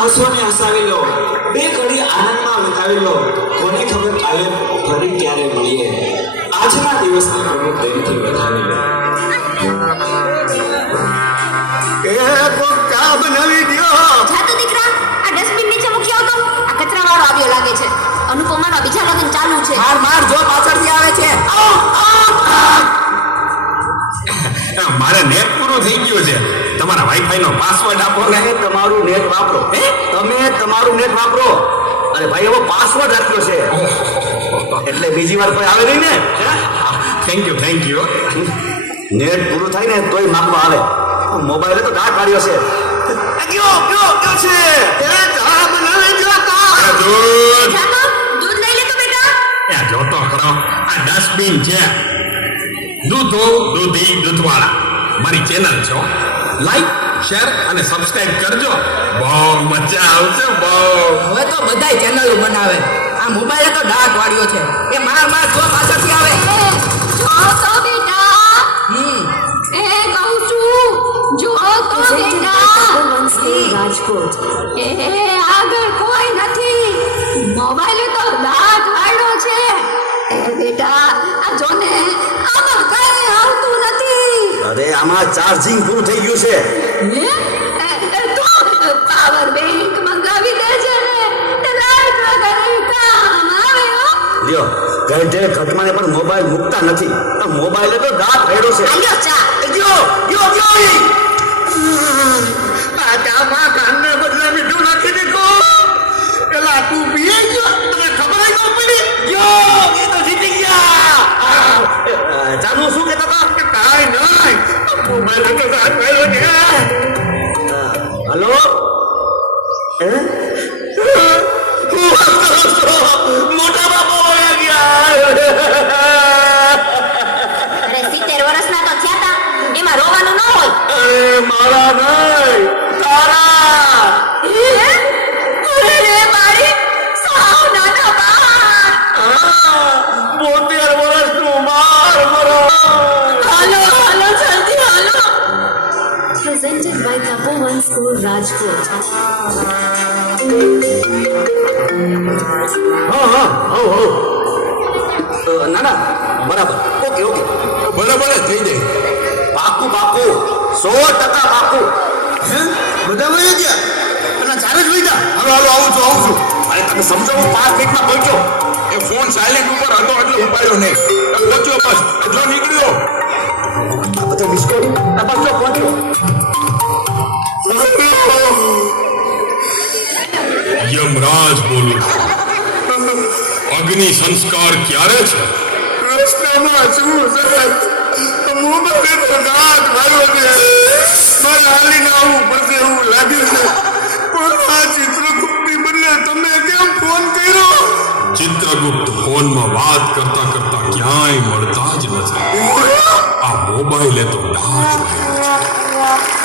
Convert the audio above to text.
હસોને હસાવી લો, બે ઘડી આનંદમાં વિતાવી લો. કોને ખબર કાલે ફરી ક્યારે મળીએ. આજના દિવસને પ્રમુખ તરીકે વધાવી લો. એ કોક ચા બનાવી દ્યો. જાતો દીકરા, આ ડસ્ટબિન નીચે મૂકી આવતો. આ કચરાવાળો આવ્યો લાગે છે. અનુપમાના બીજા લગ્ન ચાલુ છે. માર માર જો પાછળથી આવે છે. મારે નેટ પૂરું થઈ ગયું છે. તમારા વાઈફાઈ નો પાસવર્ડ આપો ને. તમે તમારું નેટ વાપરો. તમે તમારું નેટ વાપરો. અરે ભાઈ એવો પાસવર્ડ આપ્યો છે એટલે બીજી વાર કોઈ આવે નહીં ને. Thank you. નેટ પૂરું થાય ને તોય માપમાં આવે. મોબાઈલે તો દાંત કાઢ્યો છે. કયો છે એ ચા બનાવી દ્યો કા. દૂધ જાતો, દૂધ લઈ લે તો બેટા. એ જોતો ખરો, આ ડસ્ટબિન છે. દૂધો દૂધી દૂધવાળા મારી ચેનલ છે. લાઈક શેર અને સબસ્ક્રાઇબ કરજો. બહુ મજા આવશે. બહુ હવે તો બધાય ચેનલો બનાવે. આ મોબાઈલે તો ડાઘ વાળ્યો છે. એ માર માર જો પાછળથી આવે. જો તો બેટા. એ કહું છું, જો તો બેટા. રાજકોટ એ આગળ કોઈ નથી. મોબાઈલે તો દાંત વાળ્યો છે. એ બેટા, આ જોને, આમાં કઈ આવતું નથી. અરે આમાં ચાર્જિંગ પૂરું થઈ ગયું છે. તું પાવર બેંક મંગાવી દેજે ને. તે લાઈટ વગર કામ આવે હો. લ્યો ઘરે ઘટમાને પણ મોબાઈલ મૂકતા નથી. તો મોબાઈલે તો દાંત રેડો છે. આલ્યો ચા. લ્યો આ ચામાં કાનને બદલે મીઠું નાખી દીધો. એલા તું પીએ ગયો તને ખબર જ ન પડી. યો એ તો જીતી ગયા. ચાનું શું કહેતા હતા કે કાઈ નહીં મોબાઈલ તો દાંત રેડો ને. હલો મોટા બાપા વયા ગયા. અરે 70 વર્ષના તો થયા તા. એમાં રોવાનું ન હોય. અરે મારા નહીં તારા. અરે રે મારી સાવ નાના બાળ. 72 વર્ષનું માર મરો. હાલો જલ્દી હાલો. presented by Tapovan School Rajkot ના ના બરાબર. ઓકે બરાબર જ થઈ જાય. પાકું 100% પાકું. બધા વહી ગયા અને ચારે જ વહી ગયા. હાલો આવું છું. અરે તમે સમજો હું 5 મિનિટમાં પહોંચ્યો. એ ફોન સાયલેન્ટ ઉપર હતો એટલે ઉપાડ્યો નહીં. પહોંચ્યો બસ એટલો નીકળ્યો. આ બધો બિસ્કોટ આ બસ જો પહોંચ્યો. યમરાજ બોલું. અગ્નિ સંસ્કાર ક્યારે છે? રસ્તામાં શું સાહેબ મોબાઈલ તો દાંત વાળો છે. મારે હાલીને આવવું પડશે એવું લાગે છે. પણ આ ચિત્રગુપ્તની બદલે તમે કેમ ફોન કર્યો? ચિત્રગુપ્ત ફોનમાં વાત કરતા ક્યાંય મળતા જ નથી. આ મોબાઈલે તો ડાઘ વાળ્યો છે.